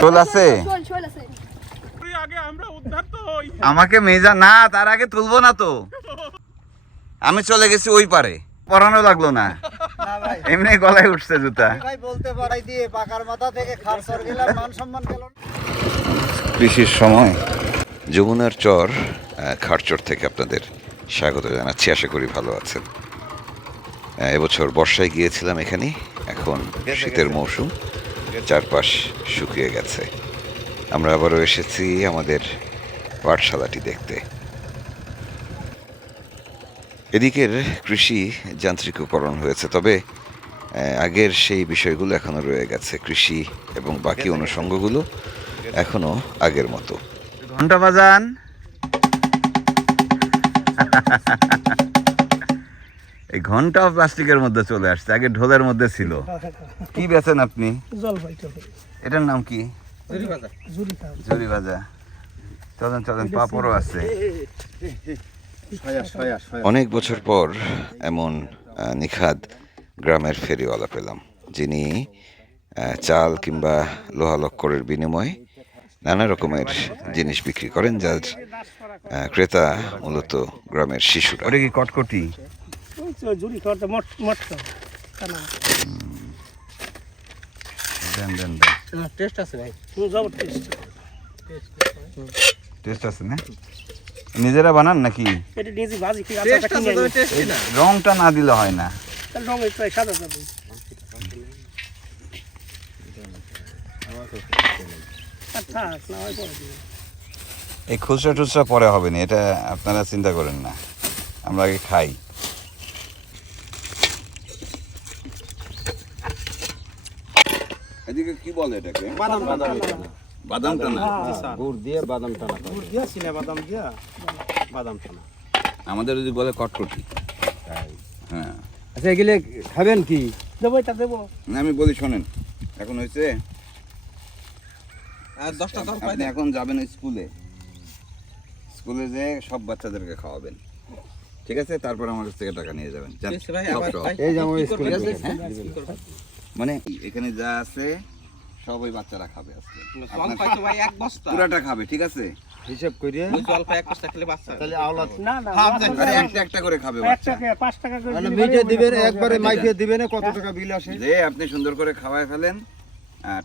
শোল আছে আমাকে মেজা না, তার আগে তুলবো না তো। আমি চলে গেছি ওই পারে, পরানো লাগলো না, এমনি গলায় উঠছে জুতা। কৃষির সময় যমুনার চর খারচর থেকে আপনাদের স্বাগত জানাচ্ছি। আশা করি ভালো আছেন। এবছর বর্ষায় গিয়েছিলাম এখানে, এখন শীতের মৌসুম, চারপাশ শুকিয়ে গেছে। আমরা আবারও এসেছি আমাদের পাঠশালাটি দেখতে। এদিকের কৃষি যান্ত্রিকীকরণ হয়েছে, তবে আগের সেই বিষয়গুলো এখনো রয়ে গেছে। কৃষি এবং বাকি অনুষঙ্গগুলো এখনো আগের মতো। ঘন্টা বাজান, এই ঘন্টাও প্লাস্টিকের মধ্যে চলে আসছে, আগে ঢোলের মধ্যে ছিল। কি বেচেন আপনি? এটার নাম কি? ঝুরি ভাজা। চলেন চলেন, পাপড়ও আছে। অনেক বছর পর এমন নিখাদ গ্রামের ফেরিওয়ালা পেলাম, যিনি চাল কিংবা লোহা লক্করের বিনিময়ে নানা রকমের জিনিস বিক্রি করেন, যার ক্রেতা মূলত গ্রামের শিশুরা। ওটা কি কটকটি? টেস্ট আছে না? নিজেরা বানান নাকি? রংটা না দিলে হয় না। এই খুচরা টুচরা পরে হবে না, এটা আপনারা চিন্তা করেন না, আমরা আগে খাই। এদিকে কি বলে এটাকে? বাদাম বাদাম বাদাম টানা, গুড় দিয়ে বাদাম টানা, গুড় দিয়ে সিনে বাদাম দিয়ে বাদাম টানা। আমাদের যদি বলে কটকটি। হ্যাঁ, আচ্ছা এগুলো খাবেন কি? দেবো, এটা দেবো না, আমি বলি শোনেন। এখন হয়েছে আর 10টা তরকারি। আপনি এখন যাবেন স্কুলে, স্কুলে যে সব বাচ্চাদেরকে খাওয়াবেন, ঠিক আছে? তারপর আমার কাছ থেকে টাকা নিয়ে যাবেন। এই যে আমার স্কুলে মানে এখানে যা আছে সব ওই বাচ্চারা খাবে আজকে। পুরাটা খাবে, ঠিক আছে? হিসাব করে এক বস্তা খেলে বাচ্চা তাহলে আওলাদ না না, আরে একটা একটা করে খাবে বাচ্চা। 5 টাকা করে মানে মিটে দিবেন, একবারে মাইকে দিবেন। কত টাকা বিল আসে? যে আপনি সুন্দর করে খাওয়ায় ফেলেন,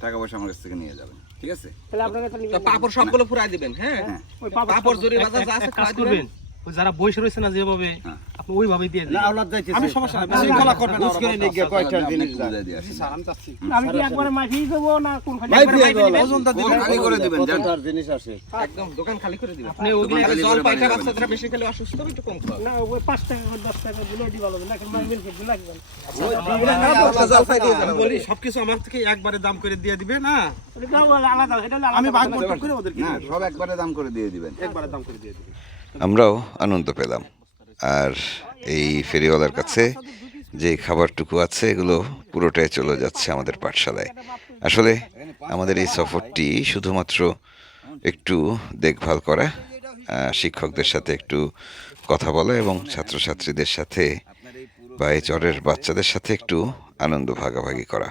টাকা পয়সা আমার কাছ থেকে নিয়ে যাবেন, ঠিক আছে? তাহলে আপনারা তো পাপড় সবগুলো পুরাই দিবেন। হ্যাঁ, ওই পাপড় জুরি ভাজা যা আছে খাওয়াই দিবেন। ওই যারা বসে রয়েছে না যেভাবে, আপনি ওইভাবেই দিয়ে দিন। আওলাদ যাইতেছে, আমি সমস্যা নাই, বেশি গলা করবেন না, করে নিয়ে গিয়ে কয়টা জিনিস যায়। সালাম চাচ্ছি, আমি কি একবারে মাইকেই দেব না কোন খালি একবারে ওজনটা দিবেন, খালি করে দিবেন। যতটার জিনিস আসে একদম দোকান খালি করে দিবেন। আপনি ওগুলো জল পাইটা বাচ্চারা বেশি খেলে অসুস্থ হবে, একটু কম খাও না। ওই 5 টাকা করে 10 টাকা দিলে দি ভালো না, কিন্তু মাইল খেতে লাগবে। ওই জল পাই দিয়ে আমি বলি সবকিছু আমার থেকে একবারে দাম করে দিয়ে দিবে না, ওটা আলাদা, এটা আলাদা। আমি ভাগ বন্টন করে ওদেরকে না, সব একবারে দাম করে দিয়ে দিবেন, একবারে দাম করে দিয়ে দিবেন। আমরাও আনন্দ পেলাম। আর এই ফেরিওয়ালার কাছে যে খাবারটুকু আছে এগুলো পুরোটাই চলে যাচ্ছে আমাদের পাঠশালায়। আসলে আমাদের এই সফরটি শুধুমাত্র একটু দেখভাল করা, শিক্ষকদের সাথে একটু কথা বলা এবং ছাত্রছাত্রীদের সাথে বা এই চরের বাচ্চাদের সাথে একটু আনন্দ ভাগাভাগি করা।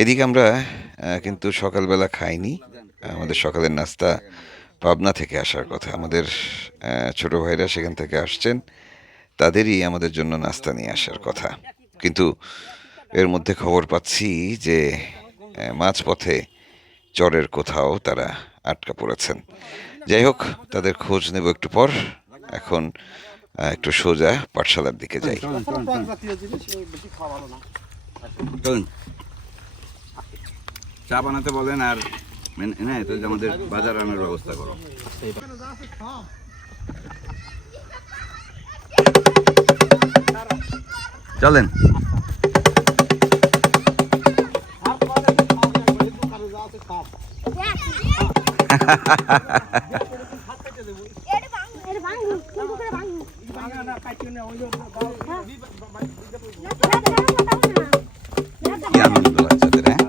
এদিকে আমরা কিন্তু সকালবেলা খাইনি। আমাদের সকালের নাস্তা পাবনা থেকে আসার কথা। আমাদের ছোট ভাইরা সেখান থেকে আসছেন, তাদেরই আমাদের জন্য নাস্তা নিয়ে আসার কথা। কিন্তু এর মধ্যে খবর পাচ্ছি যে মাঝপথে চরের কোথাও তারা আটকা পড়েছেন। যাই হোক, তাদের খোঁজ নেব একটু পর। এখন একটু সোজা পাঠশালার দিকে যাই। চা বানাতে বলেন আর তো আমাদের বাজার আনার ব্যবস্থা করো। চলেন। কি আনন্দ বাচ্চাদের, হ্যাঁ?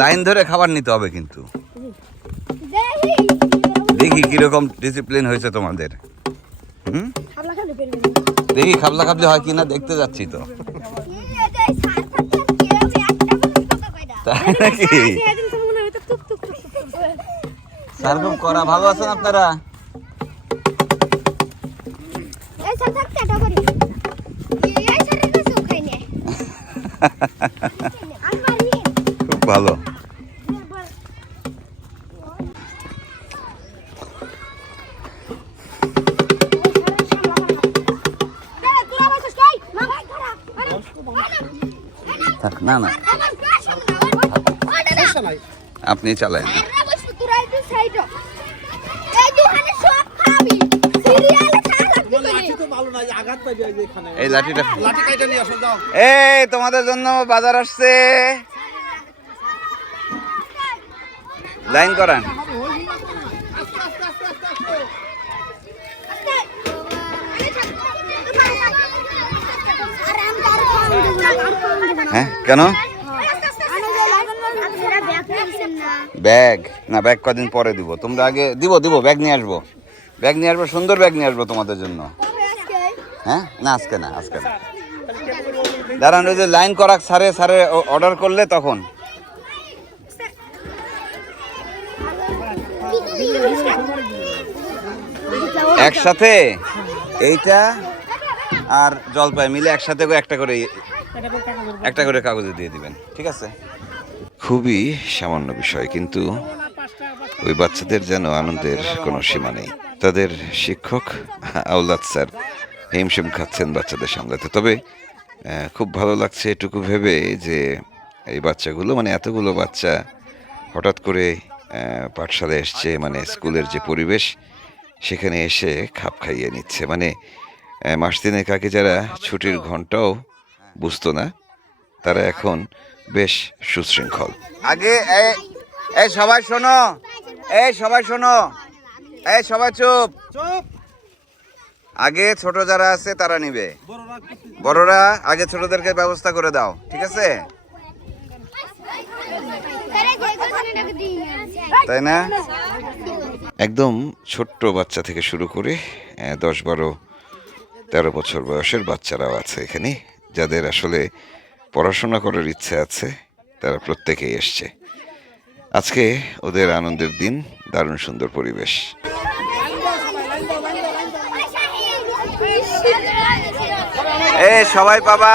লাইন ধরে খাবার নিতে হবে কিন্তু। দেখি কিরকম ডিসিপ্লিন হয়েছে তোমাদের। দেখি খাবলা খাবলি হয় কিনা দেখতে যাচ্ছি তো। তাই নাকি? সেরকম করা ভালো আছেন আপনারা? খুব ভালো। না না আপনি চালান। এই লাঠিটা এই তোমাদের জন্য বাজার আসছে, লাইন করান। হ্যাঁ কেন? ব্যাগ না, ব্যাগ কদিন পরে দিব। তোমরা আগে দিব ব্যাগ নিয়ে আসবো, সুন্দর ব্যাগ নিয়ে আসবো তোমাদের জন্য। হ্যাঁ না আজকে না, দাঁড়ান, ওই যে লাইন করা সারে অর্ডার করলে তখন। একসাথে এইটা আর জলপাই মিলে একসাথে একটা করে কাগজে দিয়ে দিবেন, ঠিক আছে? খুবই সামান্য বিষয়, কিন্তু ওই বাচ্চাদের যেন আনন্দের কোনো সীমা নেই। তাদের শিক্ষক আওলাদ স্যার হিমশিম খাচ্ছেন বাচ্চাদের সামলাতে। তবে খুব ভালো লাগছে এটুকু ভেবে যে এই বাচ্চাগুলো, মানে এতগুলো বাচ্চা হঠাৎ করে পাঠশালায় এসছে, মানে স্কুলের যে পরিবেশ সেখানে এসে খাপ খাইয়ে নিচ্ছে। মানে মাস তিনেক আগে যারা ছুটির ঘন্টাও বুঝতো না, তারা এখন বেশ সুশৃঙ্খল। আগে এই সবাই শোনো, এই সবাই চুপ। আগে ছোট যারা আছে তারা নিবে, বড়রা আগে ছোটদেরকে ব্যবস্থা করে দাও, ঠিক আছে? তাই না? একদম ছোট্ট বাচ্চা থেকে শুরু করে 10, 12, 13 বছর বয়সের বাচ্চারাও আছে এখানে, যাদের আসলে পড়াশোনা করার ইচ্ছে আছে। তারা প্রত্যেকেই এসছে আজকে, ওদের আনন্দের দিন, দারুণ সুন্দর পরিবেশ। সবাই পাবা।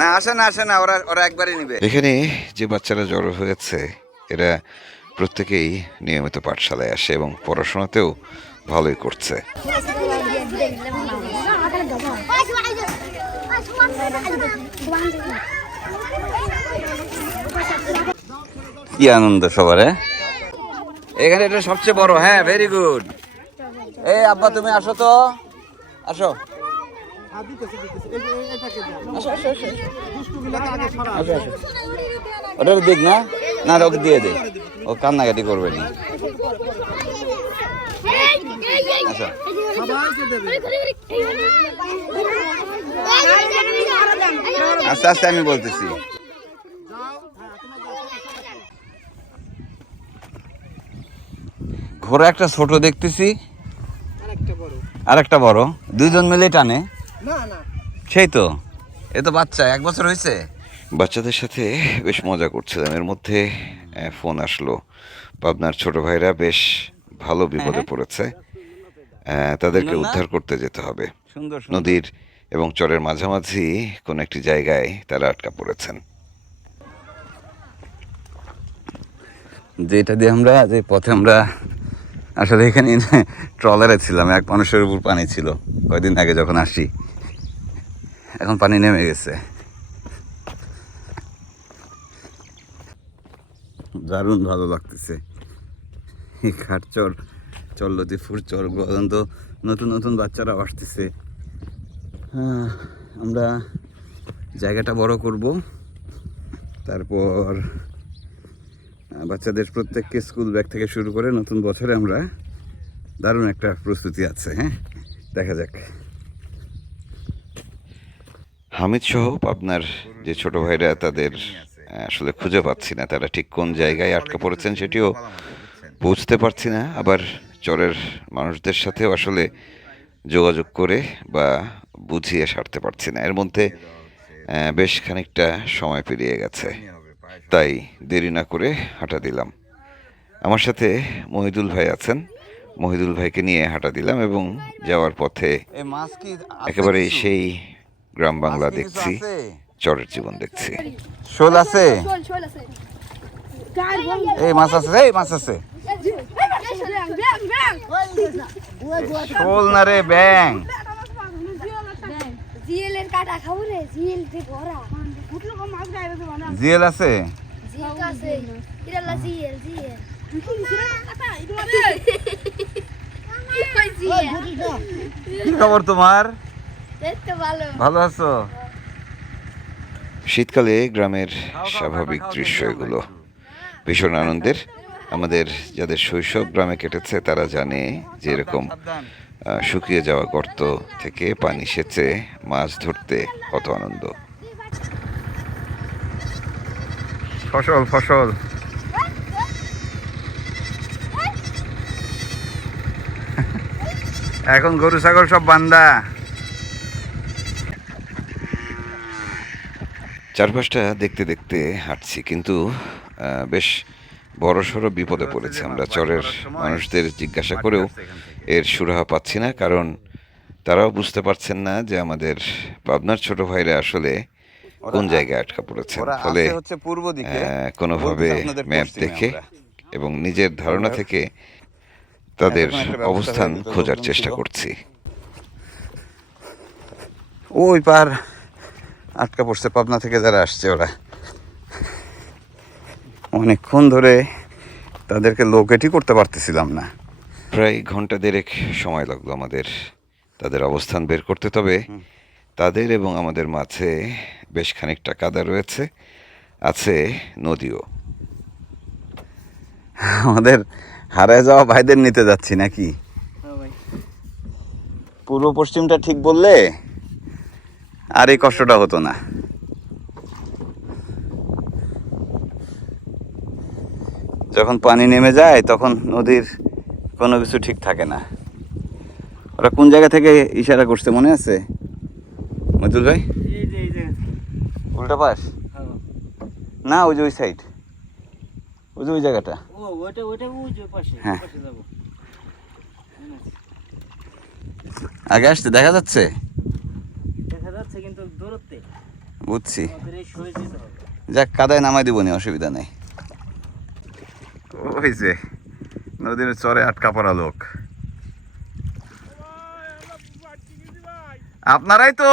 না আসে না, ওরা একবারই নিবে। এখানে যে বাচ্চারা জড়ো হয়েছে এরা প্রত্যেকেই নিয়মিত পাঠশালায় আসে এবং পড়াশোনাতেও ভালোই করছে। কি আনন্দ সবার। এখানে এটা সবচেয়ে বড়। হ্যাঁ, ভেরি গুড। এই আব্বা তুমি আসো তো, আসো। ওটা দিক না, না ওকে দিয়ে দে, ও কান্নাকাটি করবে নি। আস্তে আস্তে আমি বলতেছি। ঘোড়া একটা ছোট দেখতেছি, আর একটা বড়, দুইজন মিলে টানে। সেই তো, এ তো বাচ্চা, 1 বছর হয়েছে। বাচ্চাদের সাথে বেশ মজা করছিলাম, এর মধ্যে ফোন আসলো। পাবনার ছোট ভাইরা বেশ ভালো বিপদে পড়েছে, তাদেরকে উদ্ধার করতে যেতে হবে। নদীর এবং চরের মাঝামাঝি কোন একটি জায়গায় তারা আটকা পড়েছেন। যেটা দিয়ে আমরা, যে পথে আমরা আসলে এখানে ট্রলারে ছিলাম, এক মানুষের উপর পানি ছিল কয়েকদিন আগে যখন আসি, এখন পানি নেমে গেছে। দারুণ ভালো লাগতেছে। ঘাটচর, চল্লতিপুর চর পর্যন্ত নতুন নতুন বাচ্চারাও আসতেছে। আমরা জায়গাটা বড় করব, তারপর বাচ্চাদের প্রত্যেককে স্কুল ব্যাগ থেকে শুরু করে নতুন বছরে আমরা দারুণ একটা প্রস্তুতি আছে। হ্যাঁ, দেখা যাক। হামিদ সহ আপনার যে ছোট ভাইরা, তাদের আসলে খুঁজে পাচ্ছি না, তারা ঠিক কোন জায়গায় আটকা পড়েছেন সেটিও বুঝতে পারছি না। আবার চরের মানুষদের সাথেও আসলে যোগাযোগ করে বা বুঝিয়ে সারতে পারছি না। এর মধ্যে বেশ খানিকটা সময় পেরিয়ে গেছে, তাই দেরি না করে হাঁটা দিলাম। আমার সাথে মহিদুল ভাই আছেন, মহিদুল ভাইকে নিয়ে হাঁটা দিলাম এবং যাওয়ার পথে একেবারে সেই গ্রাম বাংলা দেখছি, চরের জীবন দেখছি। শোল আছে, এই মাছ আছে, এই মাছ আছে। শোল না রে, ব্যাং। জিএলের কাটা খাবো রে, জিএল তে ভরা জিএল আছে, জিএল আছে, ইরালা জিএল জিএল কি খবর তোমার? দেখতে ভালো ভালো আছো? শীতকালে গ্রামের স্বাভাবিক দৃশ্য এগুলো, ভীষণ আনন্দের। আমাদের যাদের শৈশব গ্রামে কেটেছে তারা জানে যে এরকম শুকিয়ে যাওয়া গর্ত থেকে পানি সেচে মাছ ধরতে কত আনন্দ। ফসল ফসল এখন গরু ছাগল সব বান্দা। চারপাশটা দেখতে দেখতে হাঁটছি, কিন্তু বেশ বড়সড় বিপদে পড়েছে আমরা। চরের মানুষদের জিজ্ঞাসা করেও এর সুরাহা পাচ্ছি না, কারণ তারাও বুঝতে পারছেন না যে আমাদের পাবনার ছোট ভাইরা আসলে কোন জায়গায় আটকা পড়েছেন। ফলে কোনোভাবে ম্যাপ দেখে এবং নিজের ধারণা থেকে তাদের অবস্থান খোঁজার চেষ্টা করছি। ওই পার আটকা পড়ছে, পাবনা থেকে যারা আসছে ওরা অনেকক্ষণ ধরে তাদেরকে লোকেটই করতে পারতেছিলাম না। প্রায় ঘন্টা দেড়েক সময় লাগলো আমাদের তাদের অবস্থান বের করতে। তবে তাদের এবং আমাদের মাঝে বেশ খানিকটা কাদা রয়েছে, আছে নদীও। আমাদের হারায় যাওয়া ভাইদের নিতে যাচ্ছি নাকি? পূর্ব পশ্চিমটা ঠিক বললে আর এই কষ্টটা হতো না। যখন পানি নেমে যায় তখন নদীর কোনো কিছু ঠিক থাকে না। ওরা কোন জায়গা থেকে ইশারা করছে মনে আছে মজুল ভাই? উল্টা পাশ না, ওই যে ওই সাইড, ওই যে ওই জায়গাটা। হ্যাঁ, আগে আসতে দেখা যাচ্ছে, বুঝছি। যাক, কাদায় নামাই দিব নি, অসুবিধা নেই। ওই যে নদীর চরে আটকা পড়া লোক, আপনারাই তো,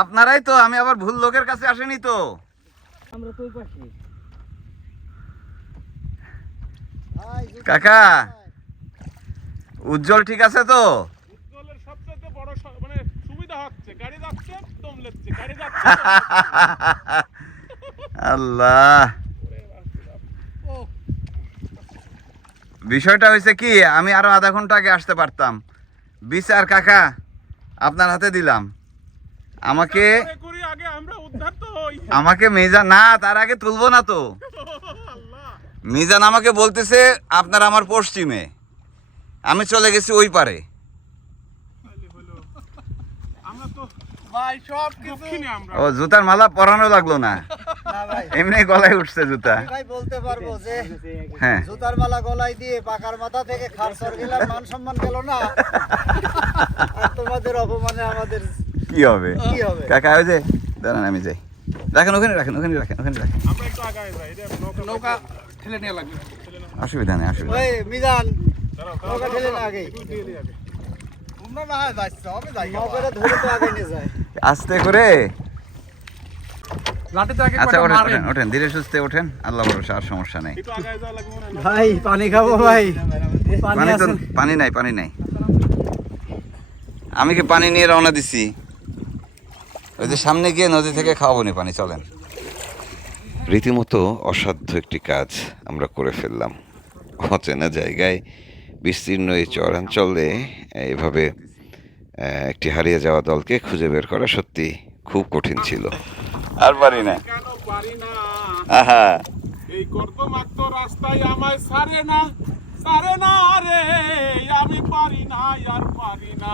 আপনারাই তো। আমি আবার ভুল লোকের কাছে আসেনি তো। কাকা, উজ্জ্বল ঠিক আছে তো? আল্লাহ, বিষয়টা হয়েছে কি, আমি আরো আধা ঘন্টা আগে আসতে পারতাম। বিচার কাকা আপনার হাতে দিলাম। আমাকে মিজান না, তার আগে তুলবো না তো। মিজান আমাকে বলতেছে আপনার আমার পশ্চিমে, আমি চলে গেছি ওই পারে। ও, জুতার মালা পরানো লাগলো না, এমনি গলায় উঠছে জুতা। ভাই বলতে পারবো যে হ্যাঁ, জুতার মালা গলায় দিয়ে পাকার মাথা থেকে খারসর গেলাম, মান সম্মান গেল না। আর তোমাদের অপমানে আমাদের কি হবে কাকা? ওই যে দাঁড়ান, আমি যাই। রাখেন ওখানে, রাখেন ওখানে, রাখেন ওখানে, রাখেন। নৌকা ঠেলে নিয়ে লাগবে, অসুবিধা নেই, অসুবিধা ওই মিজান নৌকা ঠেলে না আগে, নৌকাটা ধরে তো আগে নিয়ে যায় আস্তে করে। আচ্ছা, ওঠেন ওঠেন ওঠেন, ধীরে সুস্থে ওঠেন, আল্লাহ ভরসা, আর সমস্যা নেই। ভাই পানি খাবো ভাই, পানি তো, পানি নাই, পানি নাই। আমি কি পানি নিয়ে রওনা দিছি, ওই যে সামনে গিয়ে নদী থেকে খাওয়াবো নি পানি। চলেন। রীতিমতো অসাধ্য একটি কাজ আমরা করে ফেললাম। অচেনা জায়গায় বিস্তীর্ণ এই চরাঞ্চলে এভাবে একটি হারিয়ে যাওয়া দলকে খুঁজে বের করা সত্যি খুব কঠিন ছিল। আর পারি না, কেন পারি না, আহা, এই কর্দমাক্ত রাস্তায় আমায় ছাড়ে না রে, আমি পারি না, আর পারি না।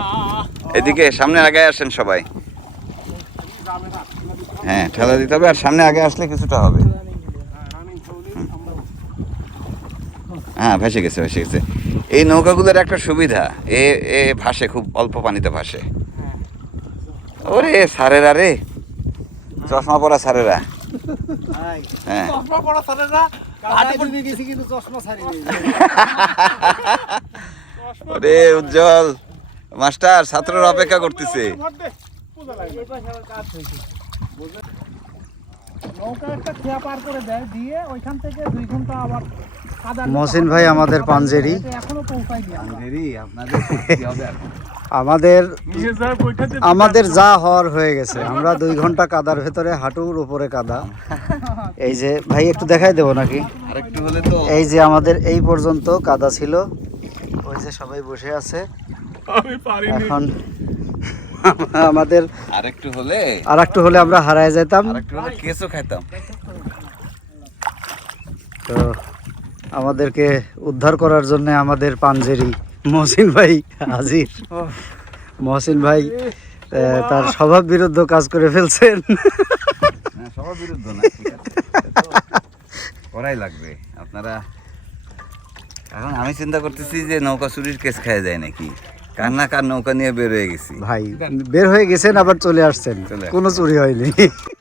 এদিকে সামনে আগে আসেন সবাই। হ্যাঁ, ঠেলা দিতে হবে, আর সামনে আগে আসলে কিছুটা হবে। হ্যাঁ, ভেসে গেছে। এই নৌকাগুলোর একটা সুবিধা, এ ভাসে, খুব অল্প পানিতে ভাসে। ওরে সারেরা রে, চশমা পরা সারেরা। হ্যাঁ, কিন্তু চশমা ছাড়িয়ে ওরে উজ্জ্বল মাস্টার ছাত্ররা অপেক্ষা করতেছে। নৌকা একটা খেয়া পার করে দেয়, দিয়ে ওইখান থেকে 2 ঘন্টা আবার মহসিন ভাই আমাদের পাঞ্জেরি, এখনো পৌঁছায়নি। আমাদের যা হওয়ার হয়ে গেছে। আমরা 2 ঘন্টা কাদার ভেতরে, হাঁটুর উপরে কাদা। এই যে ভাই একটু দেখাই দেবো নাকি? আরেকটু হলে তো এই যে আমাদের এই পর্যন্ত কাদা ছিল, ওই যে সবাই বসে আছে। আমি পারিনি। এখন আমাদের আরেকটু হলে আর একটু হলে আমরা হারায় যেতাম। আরেকটু হলে কেঁচো খাইতাম। তো আমাদেরকে উদ্ধার করার জন্য আমাদের পাঞ্জেরি মহসিন ভাই হাজির। মহসিন ভাই তার স্বভাব বিরুদ্ধ কাজ করে ফেলছেন। না, সবার বিরুদ্ধ না, ঠিক আছে, করাই লাগবে। আপনারা এখন আমি চিন্তা করতেছি যে নৌকা চুরির কেস খাওয়া যায় নাকি, কার না কার নৌকা নিয়ে বের হয়ে গেছি। ভাই বের হয়ে গেছেন, আবার চলে আসছেন, কোনো চুরি হয়নি।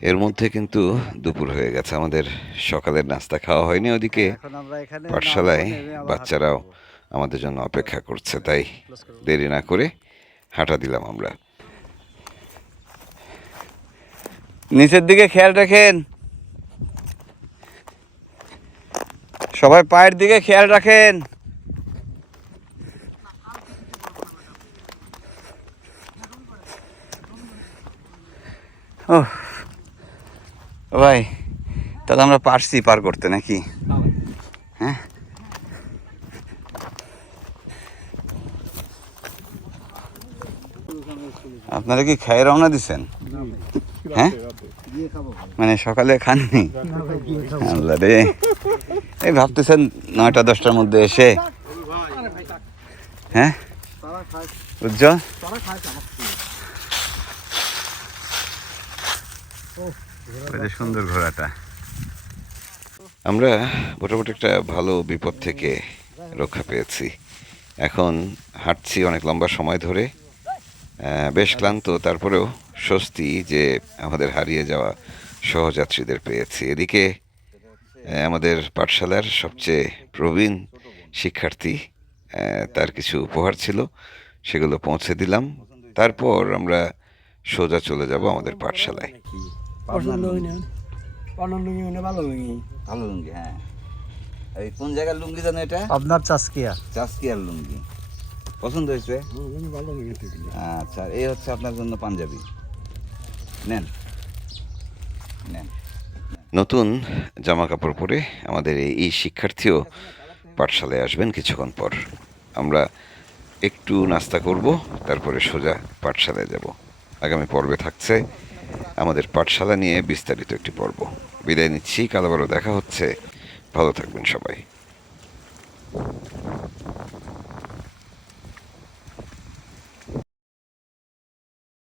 এর মধ্যে কিন্তু দুপুর হয়ে গেছে, আমাদের সকালের নাস্তা খাওয়া হয়নি। ওদিকে এখন আমরা এখানে পাঠশালায় বাচ্চারাও আমাদের জন্য অপেক্ষা করছে, তাই দেরি না করে হাঁটা দিলাম আমরা। নিচের দিকে খেয়াল রাখেন সবাই, পায়ের দিকে খেয়াল রাখেন। ও ভাই, তাহলে আমরা পারছি পার করতে নাকি? হ্যাঁ, আপনারা কি খাই রওনা দিচ্ছেন? হ্যাঁ, মানে সকালে খাননি? আল্লাহ রে, এই ভাবতেছেন 9টা-10টার মধ্যে এসে। হ্যাঁ উজ্জ্বল, সুন্দর ঘোড়াটা। আমরা মোটামুটি একটা ভালো বিপদ থেকে রক্ষা পেয়েছি। এখন হাঁটছি অনেক লম্বা সময় ধরে, বেশ ক্লান্ত, তারপরেও স্বস্তি যে আমাদের হারিয়ে যাওয়া সহযাত্রীদের পেয়েছি। এদিকে আমাদের পাঠশালার সবচেয়ে প্রবীণ শিক্ষার্থী, তার কিছু উপহার ছিল, সেগুলো পৌঁছে দিলাম। তারপর আমরা সোজা চলে যাব আমাদের পাঠশালায়। ভালো লুঙ্গি, হ্যাঁ। এই কোন জায়গার লুঙ্গি জানো এটা? আপনার চাষকিয়া চাষকিয়ার লুঙ্গি পছন্দ হয়েছে? আচ্ছা, এই হচ্ছে আপনার জন্য পাঞ্জাবি, নেন নেন। নতুন জামা কাপড় পরে আমাদের এই শিক্ষার্থীও পাঠশালায় আসবেন কিছুক্ষণ পর। আমরা একটু নাস্তা করব, তারপরে সোজা পাঠশালায় যাব। আগামী পর্বে থাকছে আমাদের পাঠশালা নিয়ে বিস্তারিত একটি পর্ব। বিদায় নিচ্ছি, কাল আবারও দেখা হচ্ছে। ভালো থাকবেন সবাই।